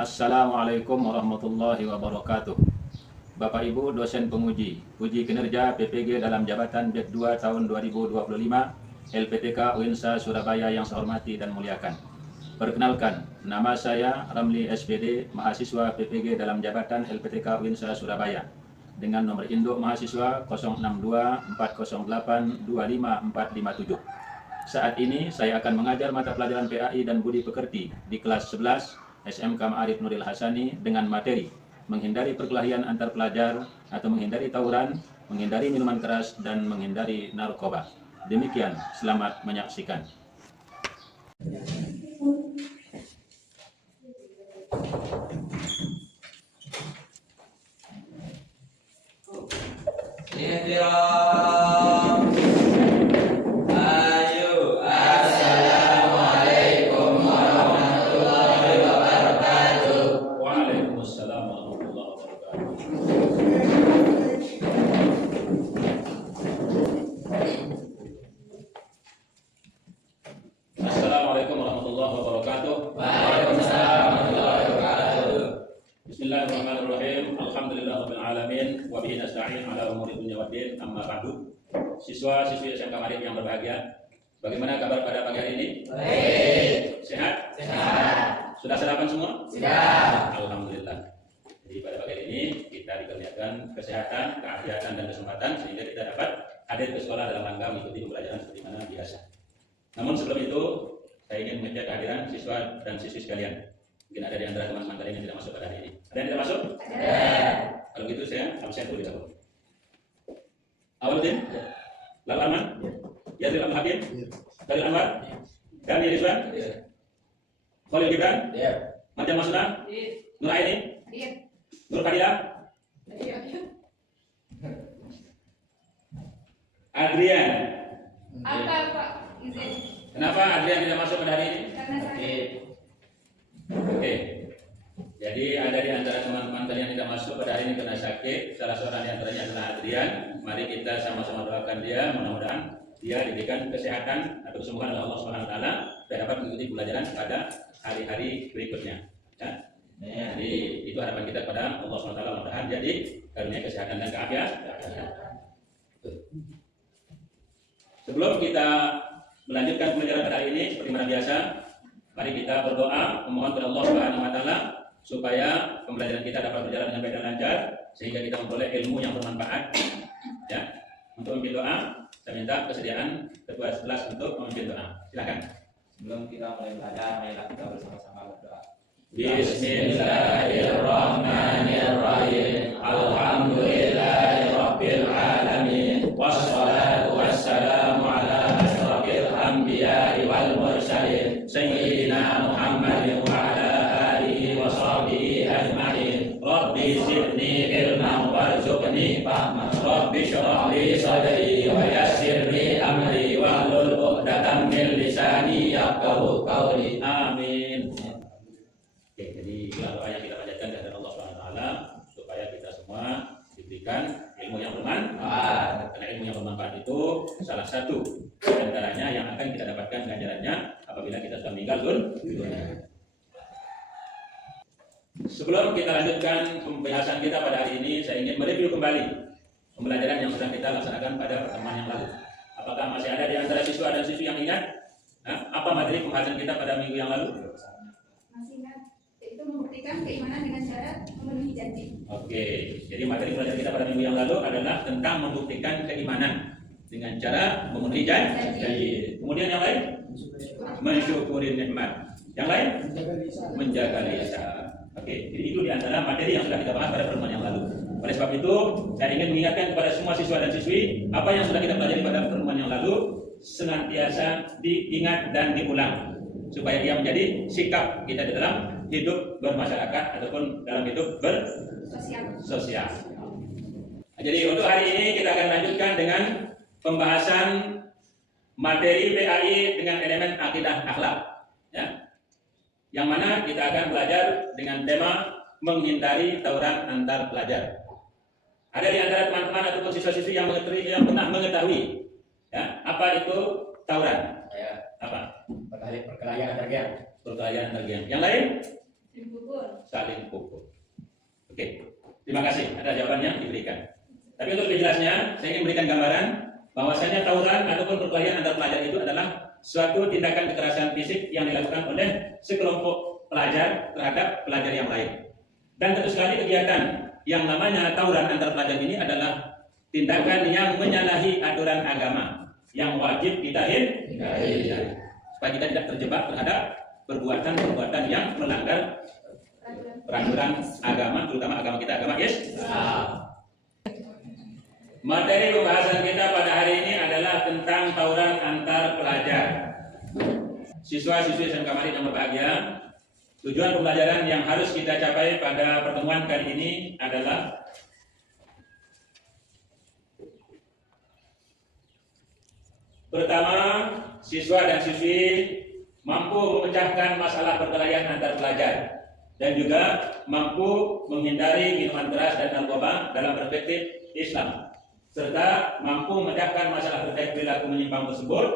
Assalamualaikum warahmatullahi wabarakatuh. Bapak Ibu dosen penguji, uji kinerja PPG dalam jabatan Det 2 tahun 2025 LPTK UINSA Surabaya yang saya hormati dan muliakan. Perkenalkan, nama saya Ramli SPD, mahasiswa PPG dalam jabatan LPTK UINSA Surabaya dengan nomor induk mahasiswa 062408255457. Saat ini saya akan mengajar mata pelajaran PAI dan Budi Pekerti di kelas 11 SMK Ma'arif Nuril Hasani dengan materi menghindari perkelahian antar pelajar atau menghindari tawuran, menghindari minuman keras, dan menghindari narkoba. Demikian, selamat menyaksikan. Waalaikumsalam warahmatullahi wabarakatuh. Assalamualaikum warahmatullahi wabarakatuh. Waalaikumsalam warahmatullahi wabarakatuh. Bismillahirrahmanirrahim. Alhamdulillahirabbil alamin wa bihi nasta'in ala umuri dunya waddin. Amma ba'du. Siswa-siswi SMK Ma'arif yang berbahagia, bagaimana kabar pada pagi hari ini? Baik. Sehat? Sehat. Sudah sarapan semua? Sudah. Alhamdulillah. Jadi pada pagi hari ini kita dikurniakan kesehatan, keafiatan, dan kesempatan sehingga kita dapat hadir ke sekolah dalam rangka mengikuti pembelajaran seperti mana biasa. Namun sebelum itu saya ingin mengecek kehadiran siswa dan siswi sekalian. Mungkin ada di antara teman-teman kalian yang tidak masuk pada hari ini. Ada yang tidak masuk? Ada. Kalau gitu saya absen terlebih dahulu. Awaludin? Lalu Arman? Yazid Abdul Hakim? Khalil Anwar? Dani Rizwan? Khalil Gibran? Marjan Masuna? Nur Aini? Nur Fadila? Adrian? Apa Pak izin? Kenapa Adrian tidak masuk pada hari ini? Karena saya Oke. Jadi ada di antara teman-teman kalian yang tidak masuk pada hari ini karena sakit. Salah seorang di antaranya adalah Adrian. Mari kita sama-sama doakan dia, mudah-mudahan dia diberikan kesehatan atau kesembuhan oleh Allah Subhanahu wa taala dan dapat mengikuti pelajaran pada hari-hari berikutnya. Ya. Jadi itu harapan kita kepada Allah Subhanahu wa taala, mudah-mudahan jadi karunia kesehatan dan keafiatan. Sebelum kita melanjutkan pelajaran pada hari ini seperti mana biasa, mari kita berdoa memohon kepada Allah Subhanahu wa taala supaya pembelajaran kita dapat berjalan dengan baik dan lancar sehingga kita memperoleh ilmu yang bermanfaat. Ya. Untuk memimpin doa, saya minta kesediaan ketua 11 untuk memimpin doa. Silakan. Sebelum kita mulai belajar, marilah kita bersama-sama berdoa. Bismillahirrahmanirrahim. Alhamdulillahirabbil alamin. Wassalatu wassalamu ala asyrafil anbiya'i wal mursalin sayyidina Muhammadin wa ala alihi wa sahbihi ajma'in. Rabbi zidni ilman warzuqni fahma. Rabbi shrah li sadri wa yassir li amri wahlul 'uqdatam min lisani yafqahu qawli. Amin. Oke, jadi itulah doa yang kita panjatkan dari Allah Subhanahu wa taala supaya kita semua diberikan ilmu yang bermanfaat. Karena ilmu yang bermanfaat itu salah satu di antaranya yang akan kita dapatkan ganjarannya apabila kita sudah meninggal dunia. Sebelum kita lanjutkan pembahasan kita pada hari ini, saya ingin mereview kembali pembelajaran yang sudah kita laksanakan pada pertemuan yang lalu. Apakah masih ada di antara siswa dan siswi yang ingat? Apa materi pembahasan kita pada minggu yang lalu? masih ingat itu membuktikan keimanan dengan syarat memenuhi janji. Oke, jadi materi pelajaran kita pada minggu yang lalu adalah tentang membuktikan keimanan dengan cara memenuhi janji. Kemudian yang lain, mensyukuri nikmat. Yang lain, menjaga lisan. Oke, jadi itu di antara materi yang sudah kita bahas pada pertemuan yang lalu. Oleh sebab itu, saya ingin mengingatkan kepada semua siswa dan siswi apa yang sudah kita pelajari pada pertemuan yang lalu senantiasa diingat dan diulang supaya ia menjadi sikap kita di dalam hidup bermasyarakat ataupun dalam hidup bersosial. Jadi untuk hari ini kita akan lanjutkan dengan pembahasan materi PAI dengan elemen akidah akhlak. Ya. Yang mana kita akan belajar dengan tema menghindari tawuran antar pelajar. Ada di antara teman-teman ataupun siswa-siswi yang pernah mengetahui ya, apa itu tawuran? Ya. Apa? Perkelahian antar geng. Perkelahian antar geng. Yang lain? saling pukul. Oke, terima kasih atas jawaban yang diberikan. Tapi untuk lebih jelasnya, saya ingin berikan gambaran bahwasanya tawuran ataupun perkelahian antar pelajar itu adalah suatu tindakan kekerasan fisik yang dilakukan oleh sekelompok pelajar terhadap pelajar yang lain. Dan tentu sekali kegiatan yang namanya tawuran antar pelajar ini adalah tindakan yang menyalahi aturan agama yang wajib kita hindari supaya kita tidak terjebak terhadap perbuatan-perbuatan yang melanggar peraturan agama, terutama agama kita, agama Islam. Materi pembahasan kita pada hari ini adalah tentang tawuran antar pelajar. Siswa-siswi SMK Marit yang berbahagia, tujuan pembelajaran yang harus kita capai pada pertemuan kali ini adalah pertama, siswa dan siswi mampu memecahkan masalah perkelahian antar pelajar dan juga mampu menghindari minuman keras dan narkoba dalam perspektif Islam, serta mampu memecahkan masalah terkait perilaku menyimpang tersebut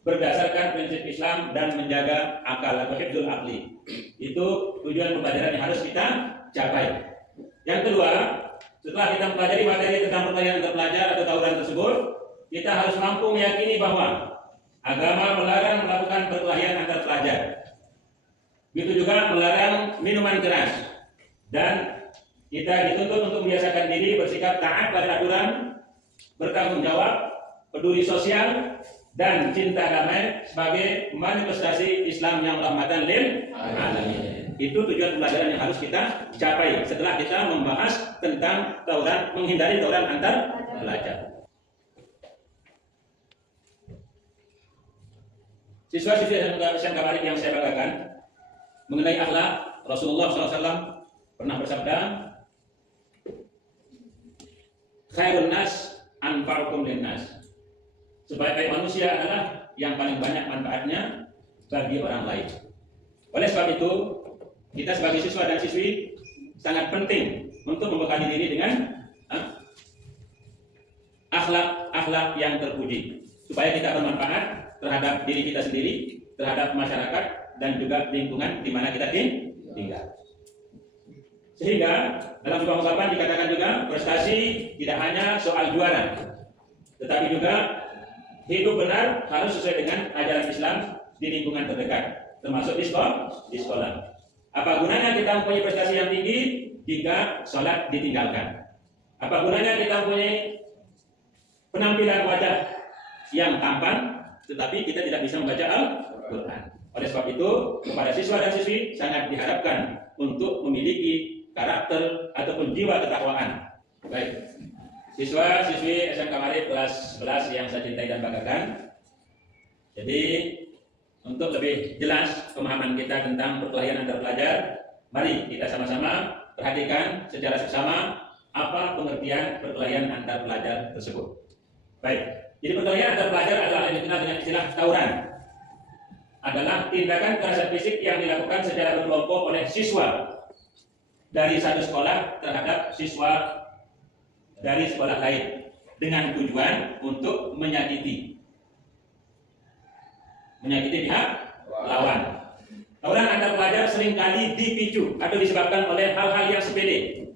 berdasarkan prinsip Islam dan menjaga akal atau hifdzul aqli. Itu tujuan pembelajaran yang harus kita capai. Yang kedua, setelah kita mempelajari materi tentang perkelahian antar pelajar atau tawuran tersebut, kita harus mampu meyakini bahwa agama melarang melakukan perkelahian antar pelajar. Begitu juga melarang minuman keras. Dan kita dituntut untuk membiasakan diri bersikap taat pada aturan, bertanggung jawab, peduli sosial, dan cinta damai sebagai manifestasi Islam yang rahmatan lil alamin. Itu tujuan pembelajaran yang harus kita capai setelah kita membahas tentang tawuran, menghindari tawuran antar pelajar. Siswa-siswi SMK Marit yang saya banggakan, mengenai akhlak, Rasulullah SAW pernah bersabda, khairun nas anfa'ukum linnas. Sebaik-baik manusia adalah yang paling banyak manfaatnya bagi orang lain. Oleh sebab itu, kita sebagai siswa dan siswi sangat penting untuk membekali diri dengan akhlak-akhlak yang terpuji, supaya kita bermanfaat terhadap diri kita sendiri, terhadap masyarakat, dan juga lingkungan di mana kita tinggal. Sehingga dalam sebuah ungkapan dikatakan juga prestasi tidak hanya soal juara, tetapi juga hidup benar harus sesuai dengan ajaran Islam di lingkungan terdekat, termasuk di sekolah. Apa gunanya kita mempunyai prestasi yang tinggi jika sholat ditinggalkan? Apa gunanya kita mempunyai penampilan wajah yang tampan tetapi kita tidak bisa membaca Al-Quran? Oleh sebab itu, kepada siswa dan siswi sangat diharapkan untuk memiliki karakter ataupun jiwa ketakwaan. Baik, siswa-siswi SMK Marit kelas 11 yang saya cintai dan banggakan. Jadi, untuk lebih jelas pemahaman kita tentang perkelahian antar pelajar, mari kita sama-sama perhatikan secara seksama apa pengertian perkelahian antar pelajar tersebut. Baik, jadi perkelahian antar pelajar adalah yang dikenal dengan istilah tawuran. Adalah tindakan kekerasan fisik yang dilakukan secara berkelompok oleh siswa dari satu sekolah terhadap siswa dari sekolah lain dengan tujuan untuk menyakiti pihak lawan. Tawuran antar pelajar seringkali dipicu atau disebabkan oleh hal-hal yang sepele.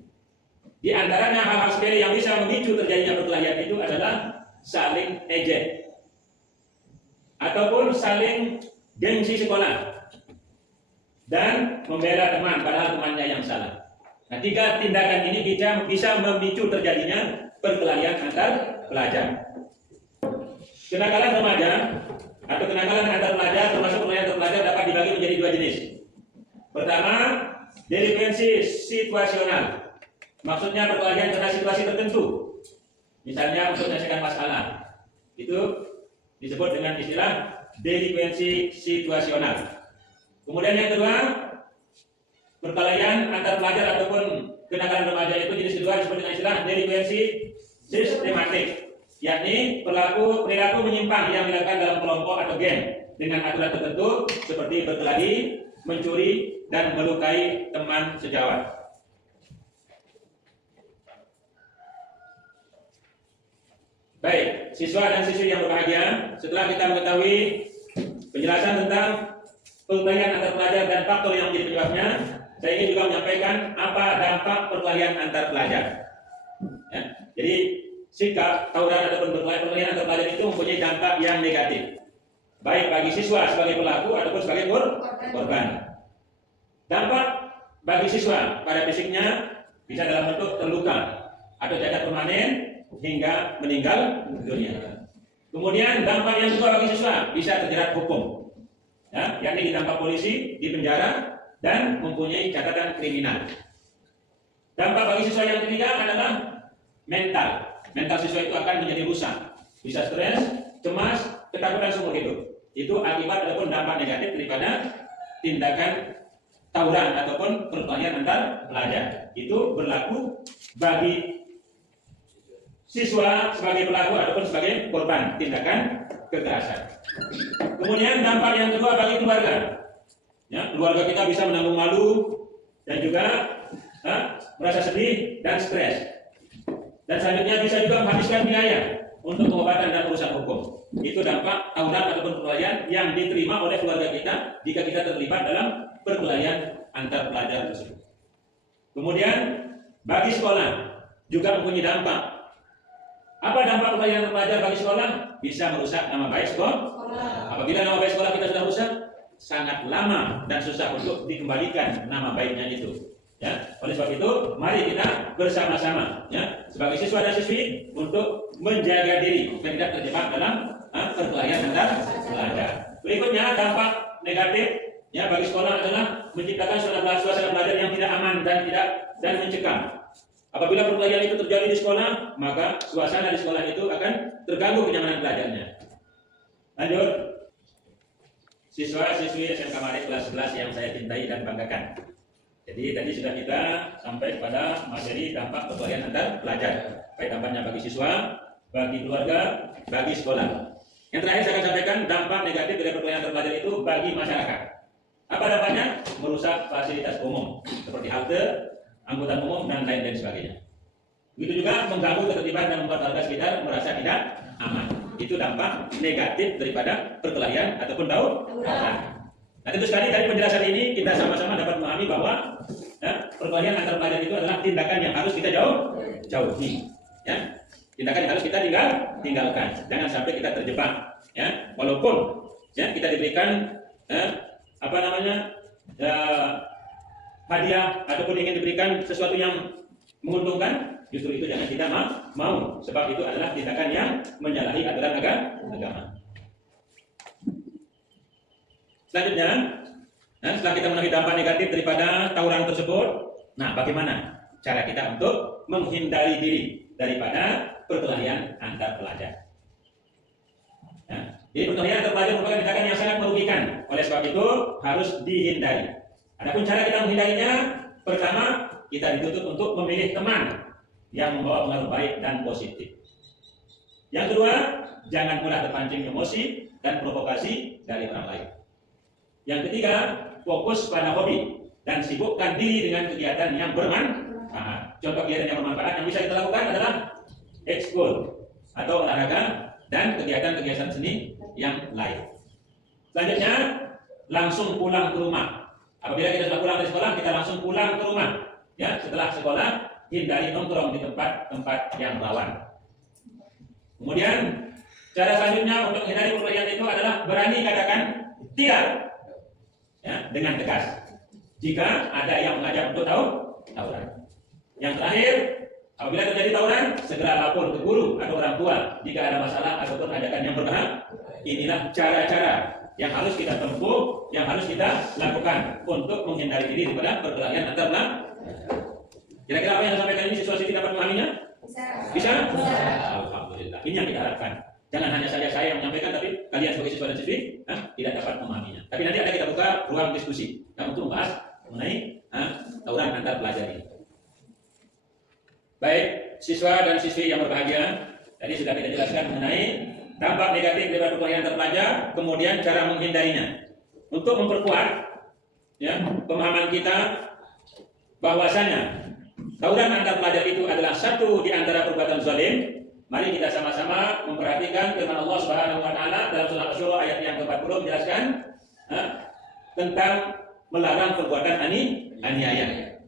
Di antaranya hal-hal sepele yang bisa memicu terjadinya perkelahian itu adalah saling ejek ataupun saling gengsi sekolah dan membela teman padahal temannya yang salah. Nah, tiga tindakan ini bisa memicu terjadinya perkelahian antar pelajar. Kenakalan remaja atau kenakalan antar pelajar termasuk perkelahian antar pelajar dapat dibagi menjadi dua jenis. Pertama, delinkuensi situasional. Maksudnya perkelahian karena situasi tertentu. Misalnya untuk menyelesaikan masalah. Itu disebut dengan istilah delinkuensi situasional. Kemudian yang kedua, perkelahian antar pelajar ataupun kenakalan remaja itu jenis kedua disebut dengan istilah delinkuensi sistematik, yakni perilaku menyimpang yang dilakukan dalam kelompok atau geng dengan aturan tertentu seperti berkelahi, mencuri, dan melukai teman sejawat. Baik, siswa dan siswi yang berbahagia, setelah kita mengetahui penjelasan tentang perkelahian antar pelajar dan faktor yang menjadi penyebabnya, saya ingin juga menyampaikan apa dampak perkelahian antar pelajar. Ya, jadi sikap tawuran ataupun perkelahian antar pelajar itu mempunyai dampak yang negatif, baik bagi siswa sebagai pelaku ataupun sebagai korban. Dampak bagi siswa pada fisiknya bisa dalam bentuk terluka atau cacat permanen hingga meninggal dunia. Kemudian dampak yang kedua bagi siswa bisa terjerat hukum, ya, yakni ditangkap polisi, dipenjara, dan mempunyai catatan kriminal. Dampak bagi siswa yang ketiga adalah mental. Mental siswa itu akan menjadi rusak, bisa stres, cemas, ketakutan seumur hidup. Itu akibat ataupun dampak negatif daripada tindakan tawuran ataupun perkelahian antar pelajar. Itu berlaku bagi siswa sebagai pelaku ataupun sebagai korban tindakan kekerasan. Kemudian dampak yang kedua bagi keluarga. Ya, keluarga kita bisa menanggung malu dan juga merasa sedih dan stres. Dan selanjutnya bisa juga menghabiskan biaya untuk pengobatan dan urusan hukum. Itu dampak tawuran ataupun perkelahian yang diterima oleh keluarga kita jika kita terlibat dalam perkelahian antar pelajar tersebut. Kemudian bagi sekolah juga mempunyai dampak. Apa dampak perkelahian antar pelajar bagi sekolah? Bisa merusak nama baik sekolah. Apabila nama baik sekolah kita sudah rusak, sangat lama dan susah untuk dikembalikan nama baiknya itu. Ya, oleh sebab itu, mari kita bersama-sama, ya, sebagai siswa dan siswi untuk menjaga diri agar tidak terjebak dalam perkelahian antar pelajar. Berikutnya dampak negatif, ya, bagi sekolah adalah menciptakan suasana belajar yang tidak aman dan mencekam. Apabila perkelahian itu terjadi di sekolah, maka suasana di sekolah itu akan terganggu kenyamanan belajarnya. Lanjut, siswa-siswi SMK Marit kelas 11 yang saya cintai dan banggakan. Jadi tadi sudah kita sampai pada materi dampak perkelahian antar pelajar, baik dampaknya bagi siswa, bagi keluarga, bagi sekolah. Yang terakhir saya akan sampaikan dampak negatif dari perkelahian antar pelajar itu bagi masyarakat. Apa dampaknya? Merusak fasilitas umum seperti halte, angkutan umum dan lain-lain sebagainya. Begitu juga mengganggu ketertiban dan membuat warga sekitar merasa tidak aman. Itu dampak negatif daripada perkelahian ataupun tawuran. Nah, tentu sekali dari penjelasan ini kita sama-sama dapat memahami bahwa perkelahian antar pelajar itu adalah tindakan yang harus kita jauhi. Ya, tindakan yang harus kita tinggalkan. Jangan sampai kita terjebak. Ya, walaupun ya kita diberikan hadiah ataupun ingin diberikan sesuatu yang menguntungkan, justru itu jangan kita mau, sebab itu adalah tindakan yang menyalahi aturan agama. Selanjutnya, setelah kita mengetahui dampak negatif daripada tawuran tersebut, nah bagaimana cara kita untuk menghindari diri daripada perkelahian antar pelajar? Ya, jadi perkelahian antar pelajar merupakan tindakan yang sangat merugikan. Oleh sebab itu harus dihindari. Adapun cara kita menghindarinya, pertama kita dituntut untuk memilih teman yang membawa pengaruh baik dan positif. Yang kedua, jangan mudah terpancing emosi dan provokasi dari orang lain. Yang ketiga, fokus pada hobi dan sibukkan diri dengan kegiatan yang bermanfaat. Contoh kegiatan yang bermanfaat yang bisa kita lakukan adalah ekskul atau olahraga dan kegiatan-kegiatan seni yang lain. Selanjutnya, langsung pulang ke rumah. Apabila kita sudah pulang dari sekolah, kita langsung pulang ke rumah. Ya, setelah sekolah, hindari nongkrong di tempat-tempat yang rawan. Kemudian, cara selanjutnya untuk menghindari perkelahian itu adalah berani katakan tidak. Ya, dengan tegas jika ada yang mengajak untuk tawuran. Yang terakhir, apabila terjadi tawuran, segera lapor ke guru atau orang tua jika ada masalah ataupun ajakan yang berbahaya. Inilah cara-cara yang harus kita tempuh, yang harus kita lakukan untuk menghindari diri daripada perkelahian antar pelajar. Kira-kira apa yang saya sampaikan ini siswa-siswi dapat memahaminya? Bisa? Alhamdulillah. Ini yang kita harapkan. Jangan hanya saya yang menyampaikan, tapi kalian sebagai siswa dan siswi tidak dapat memahaminya. Tapi nanti ada kita buka ruang diskusi untuk membahas mengenai tawuran antar pelajar ini. Baik, siswa dan siswi yang berbahagia, tadi sudah kita jelaskan mengenai dampak negatif dari perkelahian antar pelajar, kemudian cara menghindarinya. Untuk memperkuat pemahaman kita bahwasanya tawuran antar pelajar itu adalah satu di antara perbuatan zalim. Mari kita sama-sama memperhatikan firman Allah Subhanahu wa taala dalam surah Asy-Syura ayat yang ke-40 menjelaskan tentang melarang perbuatan aniaya.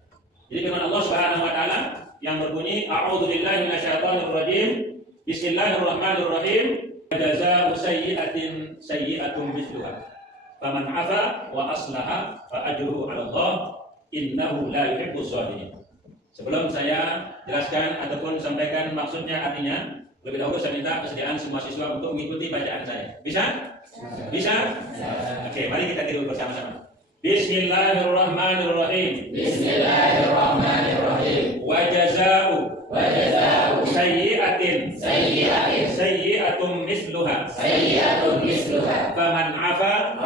Jadi firman Allah Subhanahu wa taala yang berbunyi a'udzubillahi minasyaitonir rajim. Bismillahirrahmanirrahim. Jazaa'u sayyi'atin sayyi'atun mithluha. Faman 'afa wa aslaha fa ajruhu 'ala Allah. Innahu la yuhibbuz zalimin. Sebelum saya jelaskan ataupun sampaikan maksudnya artinya, lebih dahulu saya minta kesediaan semua siswa untuk mengikuti bacaan saya. Bisa? Bisa? Oke, mari kita tiru bersama-sama. Bismillahirrahmanirrahim. Bismillahirrahmanirrahim. Wa jazaa'u sayyi'atin sayyi'atun misluha. Faman 'afa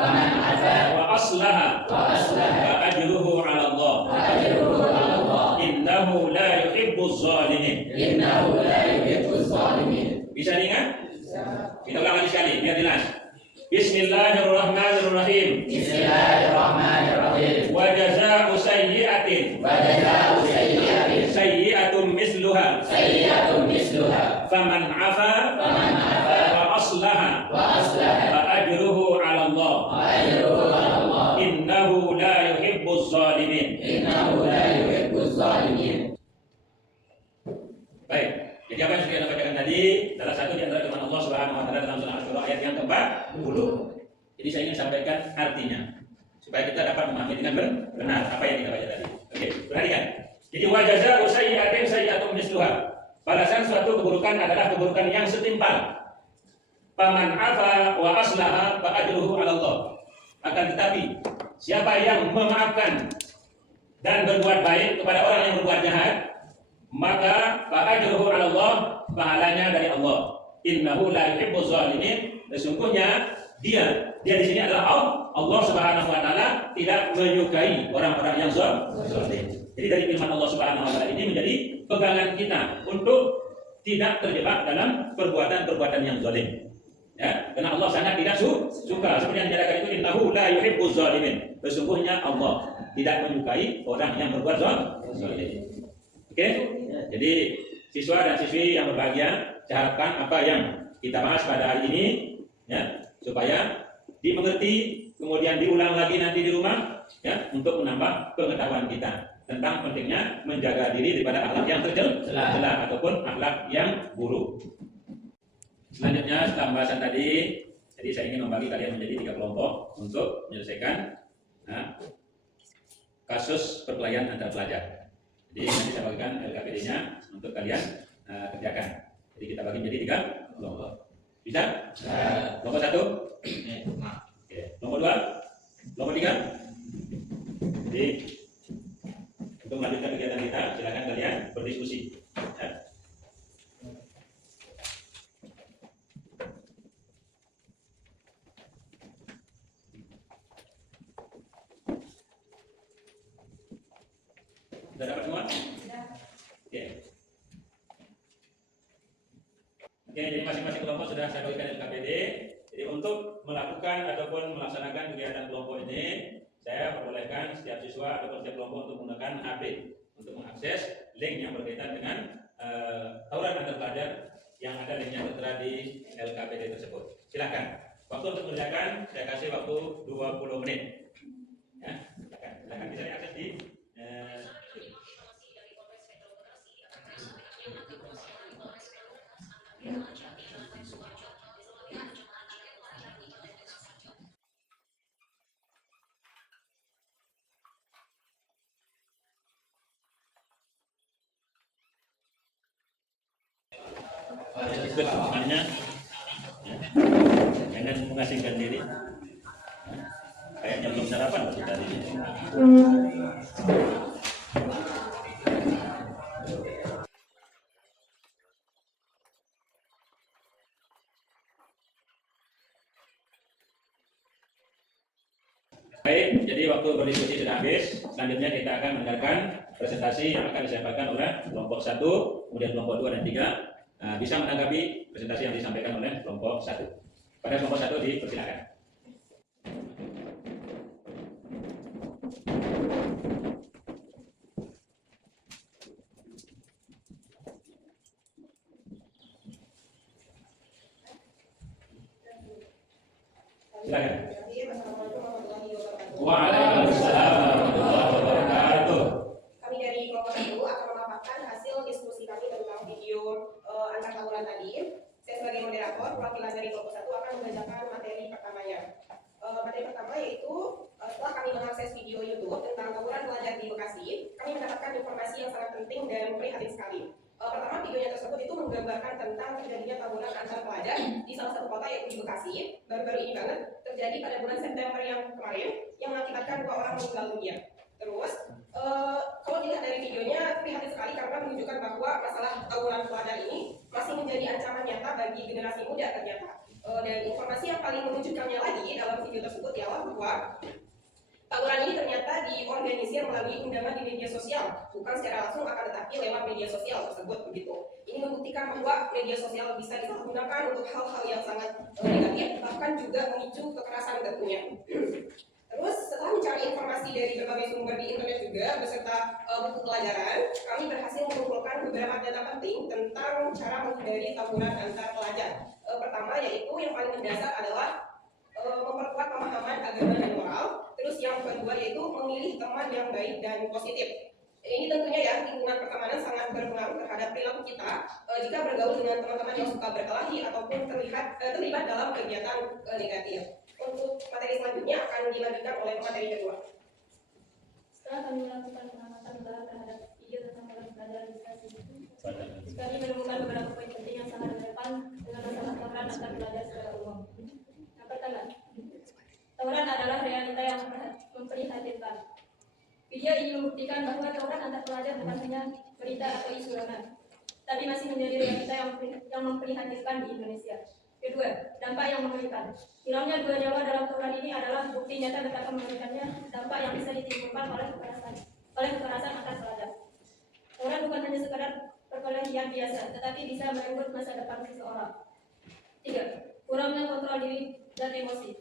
wa aslaha fa ajruhu 'ala Allah. Innahu la yuhibbuz zalimin. Bisa diingat? Kita ulang lagi sekali biar jelas. Bismillahirrahmanirrahim. Wa jazaa'u sayyi'atin sayyi'atun misluha. Faman 'afa wa aslaha fa ajruhu 'ala Allah. Innahu la yuhibbuz zalimin. Baik, jadi apa yang sudah kita bacakan tadi salah satu di antara firman Allah Subhanahu wa taala dalam surah Asy-Syura ayat yang ke-40. Jadi saya ingin sampaikan artinya supaya kita dapat memahami dengan benar apa yang kita baca tadi. Oke, perhatikan. Jadi wa jazaa'u sayyi'atin sayyi'atun misluha. Balasan suatu keburukan adalah keburukan yang setimpal. Faman 'afa wa aslaha fa ajruhu 'ala Allah. Akan tetapi siapa yang memaafkan dan berbuat baik kepada orang yang berbuat jahat, maka fa'ajruhu 'ala Allah, pahalanya dari Allah. Innahu la yuhibbuz zalimin. Sesungguhnya dia di sini adalah Allah Subhanahu wa taala tidak menyukai orang-orang yang zalim. Jadi dari firman Allah Subhanahu wa taala ini menjadi pegangan kita untuk tidak terjebak dalam perbuatan-perbuatan yang zalim. Ya, karena Allah sangat tidak suka seperti yang dikatakan itu innahu la yuhibbuz zalimin. Sesungguhnya Allah tidak menyukai orang yang berbuat zalim. Oke? Jadi siswa dan siswi yang berbahagia, saya harapkan apa yang kita bahas pada hari ini ya, supaya dimengerti, kemudian diulang lagi nanti di rumah ya, untuk menambah pengetahuan kita tentang pentingnya menjaga diri daripada akhlak yang tercela ataupun akhlak yang buruk. Selanjutnya setelah pembahasan tadi, jadi saya ingin membagi kalian menjadi 3 kelompok untuk menyelesaikan kasus perkelahian antar pelajar. Jadi nanti saya bagikan LKPD-nya untuk kalian kerjakan. Jadi kita bagi menjadi 3 kelompok. Bisa? Kelompok 1? Oke. Kelompok 2? Kelompok 3? Jadi untuk melanjutkan kegiatan kita, silakan kalian berdiskusi. Ya. Sudah dapat semua? Oke. Oke, jadi masing-masing kelompok sudah saya bagikan LKPD. Jadi untuk melakukan ataupun melaksanakan kegiatan kelompok ini, saya perbolehkan setiap siswa ataupun setiap kelompok untuk menggunakan HP untuk mengakses link yang berkaitan dengan tawuran antar pelajar yang ada linknya tertera di LKPD tersebut. Silakan. Waktu untuk mengerjakan saya kasih waktu 20 menit. Ya, silakan bisa diakses di ikut temannya jangan mengasingkan diri kayaknya belum sarapan waktu tadi. Baik, jadi waktu berdiskusi sudah habis. Selanjutnya kita akan mendengarkan presentasi yang akan disampaikan oleh kelompok 1, kemudian kelompok 2 dan 3 bisa menanggapi presentasi yang disampaikan oleh kelompok 1. Pada kelompok 1 dipersilakan. Silakan. Waalaikumsalam perwakilan dari kelompok 1 akan membacakan materi pertamanya. Materi pertama yaitu setelah kami mengakses video YouTube tentang tawuran pelajar di Bekasi, kami mendapatkan informasi yang sangat penting dan prihatin sekali. Pertama, videonya tersebut itu menggambarkan tentang terjadinya tawuran antar pelajar di salah satu kota yaitu di Bekasi. Baru-baru ini banget terjadi pada bulan September yang kemarin yang mengakibatkan 2 orang meninggal dunia. Terus, kalau dilihat dari videonya prihatin sekali karena menunjukkan bahwa masalah tawuran pelajar ini masih menjadi ancaman nyata bagi generasi muda ternyata. Dan informasi yang paling mengejutkannya lagi dalam video tersebut ialah bahwa tawuran ini ternyata diorganisir melalui undangan di media sosial, bukan secara langsung akan tetapi lewat media sosial tersebut begitu. Ini membuktikan bahwa media sosial bisa disalahgunakan untuk hal-hal yang sangat negatif, bahkan juga memicu kekerasan tentunya. Terus setelah mencari informasi dari berbagai sumber di internet juga beserta buku pelajaran, kami berhasil mengumpulkan beberapa data penting tentang cara menghindari tawuran antar pelajar. Pertama yaitu yang paling mendasar adalah memperkuat pemahaman agama dan moral. Terus yang kedua yaitu memilih teman yang baik dan positif. Ini tentunya ya, lingkungan pertemanan sangat berpengaruh terhadap perilaku kita jika bergaul dengan teman-teman yang suka berkelahi ataupun terlibat dalam kegiatan negatif. Untuk materi selanjutnya akan dilanjutkan oleh materi kedua. Setelah kami melakukan pengamatan mendalam terhadap video tentang pelajar di Bekasi, kami menemukan beberapa poin penting yang sangat relevan dengan masalah tawuran antar pelajar secara umum. Yang pertama, tawuran adalah realita yang memprihatinkan. Video ini membuktikan bahwa tawuran antar pelajar bukan hanya berita atau isu ramai, tapi masih menjadi realita yang memprihatinkan di Indonesia. Kedua, dampak yang mengerikan. Hilangnya 2 nyawa dalam tawuran ini adalah bukti nyata betapa mengerikannya dampak yang bisa ditimbulkan oleh kekerasan antar pelajar. Tawuran bukan hanya sekadar perkelahian biasa, tetapi bisa merenggut masa depan seseorang. 3. Kurangnya kontrol diri dan emosi.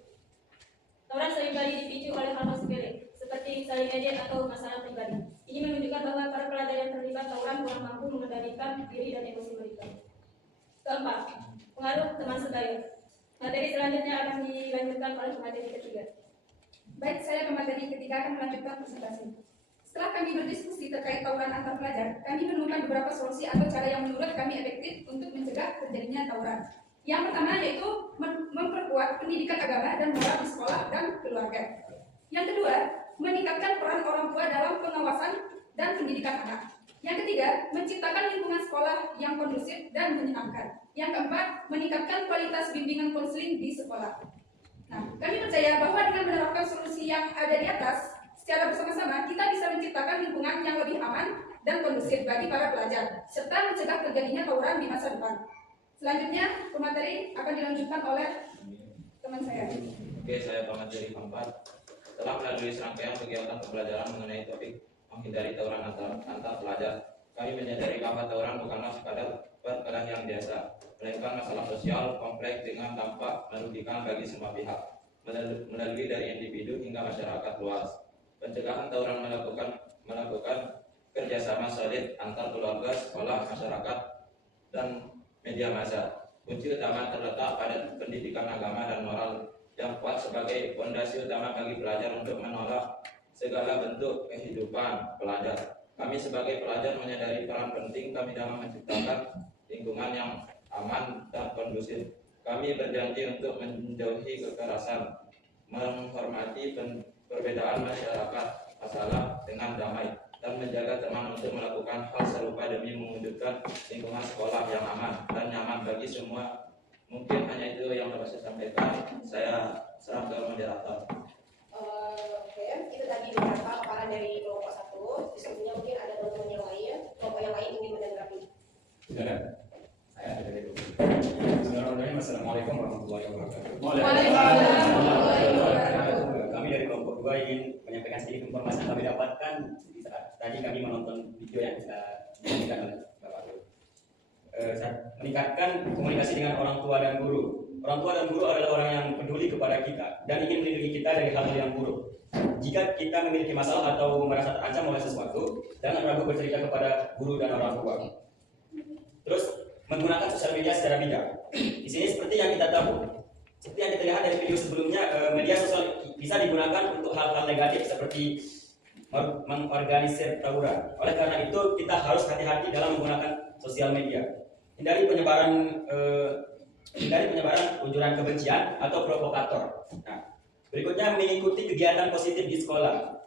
Tawuran seringkali dipicu oleh hal-hal sepele, seperti saling ejek atau masalah pribadi. Ini menunjukkan bahwa para pelajar yang terlibat tawuran kurang mampu mengendalikan diri dan emosi mereka. Keempat, pengaruh teman sebaya. Materi selanjutnya akan dilanjutkan oleh materi ketiga. Baik, saya ke materi ketiga akan melanjutkan presentasi. Setelah kami berdiskusi terkait tawuran antar pelajar, kami menemukan beberapa solusi atau cara yang menurut kami efektif untuk mencegah terjadinya tawuran. Yang pertama yaitu memperkuat pendidikan agama dan moral di sekolah dan keluarga. Yang kedua, meningkatkan peran orang tua dalam pengawasan dan pendidikan anak. Yang ketiga, menciptakan lingkungan sekolah yang kondusif dan menyenangkan. Yang keempat, meningkatkan kualitas bimbingan konseling di sekolah. Nah, kami percaya bahwa dengan menerapkan solusi yang ada di atas, secara bersama-sama kita bisa menciptakan lingkungan yang lebih aman dan kondusif bagi para pelajar, serta mencegah terjadinya tawuran di masa depan. Selanjutnya, pemateri akan dilanjutkan oleh teman saya. Oke, saya pemateri keempat. Setelah melalui serangkaian kegiatan pembelajaran mengenai topik menghindari tawuran antar pelajar, kami menyadari bahwa tawuran bukanlah sekadar perkelahian biasa, melainkan masalah sosial kompleks dengan dampak merugikan bagi semua pihak, melalui dari individu hingga masyarakat luas. Pencegahan tawuran melakukan kerjasama solid antar keluarga, sekolah, masyarakat, dan media massa. Kunci utama terletak pada pendidikan agama dan moral yang kuat sebagai fondasi utama bagi pelajar untuk menolak segala bentuk kehidupan pelajar. Kami sebagai pelajar menyadari peran penting kami dalam menciptakan lingkungan yang aman dan kondusif. Kami berjanji untuk menjauhi kekerasan, menghormati perbedaan masyarakat masalah dengan damai, dan menjaga teman untuk melakukan hal serupa demi mewujudkan lingkungan sekolah yang aman dan nyaman bagi semua. Mungkin hanya itu yang dapat saya sampaikan. Saya serah ke moderator. Oke, itu tadi beberapa paparan dari kelompok 1. Sebelumnya mungkin ada teman-teman yang lain, kelompok yang lain ingin menanggapi. Saudara, saya ada dari dulu. Saudara-saudari, Assalamualaikum warahmatullahi wabarakatuh. Kami dari kelompok 2 ingin menyampaikan sedikit informasi yang kami dapatkan di saat tadi kami menonton video yang diberikan oleh Bapak Guru. Meningkatkan komunikasi dengan orang tua dan guru. Orang tua dan guru adalah orang yang peduli kepada kita dan ingin melindungi kita dari hal-hal yang buruk. Jika kita memiliki masalah atau merasa terancam oleh sesuatu, jangan ragu bercerita kepada guru dan orang tua. Terus, menggunakan sosial media secara bijak. Di sini seperti yang kita tahu, seperti yang kita lihat dari video sebelumnya, media sosial bisa digunakan untuk hal-hal negatif seperti mengorganisir tawuran. Oleh karena itu, kita harus hati-hati dalam menggunakan sosial media. Hindari penyebaran hindari penyebaran ujaran kebencian atau provokator. Nah, berikutnya mengikuti kegiatan positif di sekolah.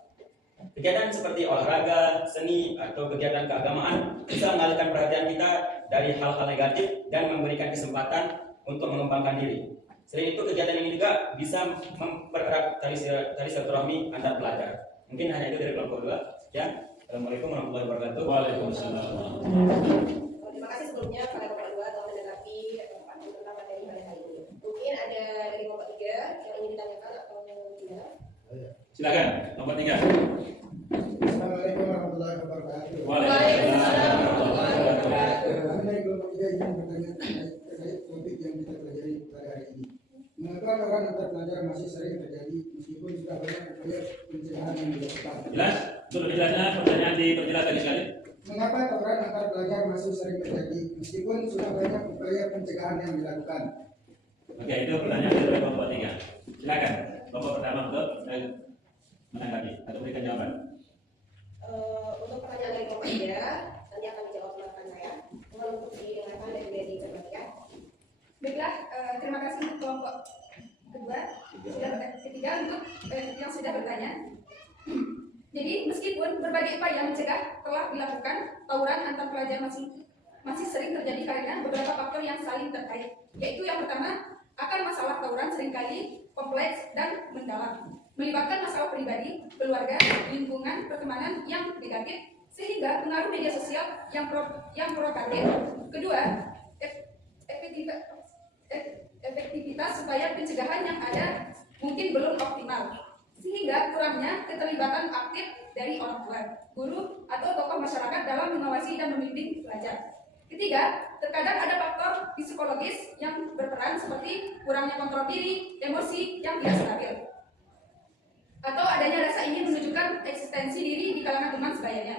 Kegiatan seperti olahraga, seni, atau kegiatan keagamaan bisa mengalihkan perhatian kita dari hal-hal negatif dan memberikan kesempatan untuk mengembangkan diri. Selain itu, kegiatan ini juga bisa mempererat tali silaturahmi antar pelajar. Mungkin hanya itu dari kelompok 2. Ya, Assalamualaikum warahmatullahi wabarakatuh. Waalaikumsalam. Terima kasih sebelumnya kepada kelompok 2 telah menanggapi tentang materi pada hari ini. Mungkin ada dari kelompok 3 yang ingin ditanyakan atau tidak? Silakan, nomor 3. Assalamualaikum warahmatullahi wabarakatuh. Waalaikumsalam. Kami dari kelompok 3 ingin bertanya terkait topik yang kita pelajari pada hari ini. Mengapa tawuran antar pelajar masih sering terjadi meskipun sudah banyak upaya pencegahan yang dilakukan? Jelas? Untuk lebih jelasnya pertanyaan diperjelas lagi sekali. Mengapa tawuran antar pelajar masih sering terjadi meskipun sudah banyak upaya pencegahan yang dilakukan? Oke, itu pertanyaan dari kelompok 3. Silakan, kelompok pertama untuk menanggapi atau berikan jawaban. Untuk pertanyaan dari kelompok 3 nanti akan dijawab oleh rekan saya. Mohon untuk didengarkan dan juga dicermati ya. Baiklah, terima kasih untuk kelompok ketiga untuk yang sudah bertanya. Jadi meskipun berbagai upaya mencegah telah dilakukan, tawuran antar pelajar masih sering terjadi karena beberapa faktor yang saling terkait. Yaitu yang pertama, akar masalah tawuran seringkali kompleks dan mendalam, melibatkan masalah pribadi, keluarga, lingkungan, pertemanan yang negatif, sehingga pengaruh media sosial yang provokatif. Kedua, efektivitas supaya pencegahan yang ada mungkin belum optimal, sehingga kurangnya keterlibatan aktif dari orang tua, guru, atau tokoh masyarakat dalam mengawasi dan membimbing pelajar. Ketiga, terkadang ada faktor psikologis yang berperan seperti kurangnya kontrol diri, emosi yang tidak stabil, atau adanya rasa ingin menunjukkan eksistensi diri di kalangan teman sebayanya.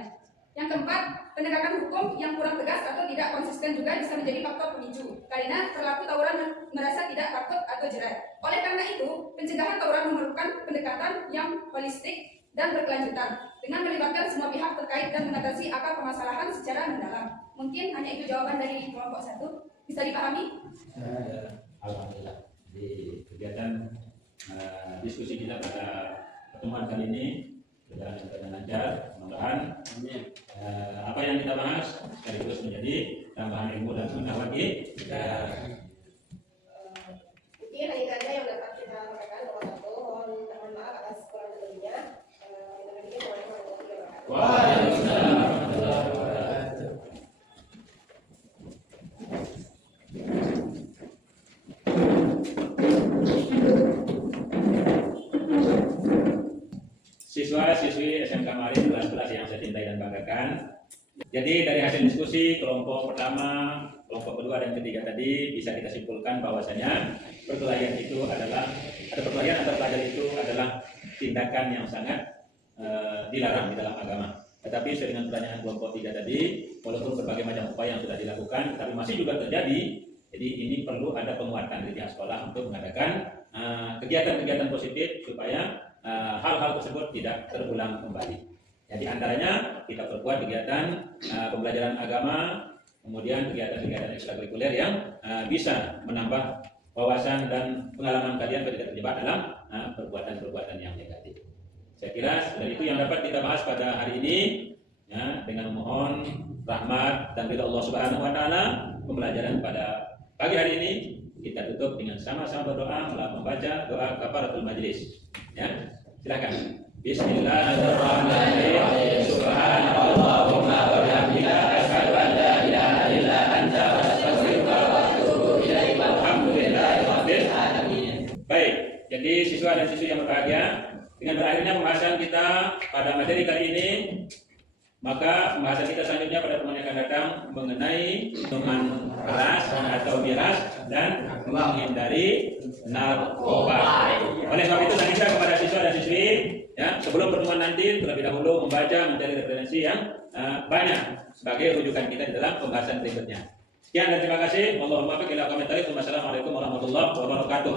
Yang keempat, penegakan hukum yang kurang tegas atau tidak konsisten juga bisa menjadi faktor pemicu, karena pelaku tawuran merasa tidak takut atau jerat. Oleh karena itu, pencegahan tawuran memerlukan pendekatan yang holistik dan berkelanjutan, dengan melibatkan semua pihak terkait dan mengatasi akar permasalahan secara mendalam. Mungkin hanya itu jawaban dari kelompok 1. Bisa dipahami? Alhamdulillah. Di kegiatan diskusi kita pada pertemuan kali ini berjalan dengan lancar. Mudah-mudahan apa yang kita bahas sekaligus menjadi tambahan ilmu dan sunnah bagi kita. Mungkin hanya itu aja yang dapat kita sampaikan kelompok 1. Mohon maaf atas kurang lebihnya. Assalamualaikum warahmatullahi wabarakatuh. Waalaikumsalam. Siswa-siswi SMK Marin kelas-kelas yang saya cintai dan banggakan. Jadi dari hasil diskusi kelompok pertama, kelompok kedua dan ketiga tadi bisa kita simpulkan bahwasanya perkelahian itu adalah perkelahian antar pelajar itu adalah tindakan yang sangat dilarang di dalam agama. Tetapi sesuai dengan pertanyaan kelompok 3 tadi, walaupun berbagai macam upaya yang sudah dilakukan, tapi masih juga terjadi. Jadi ini perlu ada penguatan dari pihak sekolah untuk mengadakan kegiatan-kegiatan positif supaya hal-hal tersebut tidak terulang kembali. Jadi antaranya kita perkuat kegiatan pembelajaran agama, kemudian kegiatan-kegiatan ekstrakurikuler yang bisa menambah wawasan dan pengalaman kalian agar tidak terjebak dalam perbuatan-perbuatan yang negatif. Saya kira dari itu yang dapat kita bahas pada hari ini, ya, dengan memohon rahmat dan ridha Allah Subhanahu Wa Taala. Pembelajaran pada pagi hari ini kita tutup dengan sama-sama berdoa melalui membaca doa kafaratul majlis. Ya, silakan. Bismillahirrahmanirrahim. Subhanallahumma wa bihamdika asyhadu an la ilaha illa anta astaghfiruka wa atubu ilaik. Alhamdulillahirabbil alamin. Baik, jadi siswa dan siswi yang berbahagia, dengan berakhirnya pembahasan kita pada materi kali ini, maka pembahasan kita selanjutnya pada pertemuan yang akan datang mengenai minuman keras atau miras dan menghindari narkoba. Oleh sebab itu saya kepada siswa dan siswi, ya, sebelum pertemuan nanti terlebih dahulu membaca, mencari referensi yang banyak sebagai rujukan kita di dalam pembahasan berikutnya. Sekian dan terima kasih. Allahumma barik ila komentari. Wassalamualaikum warahmatullahi wabarakatuh.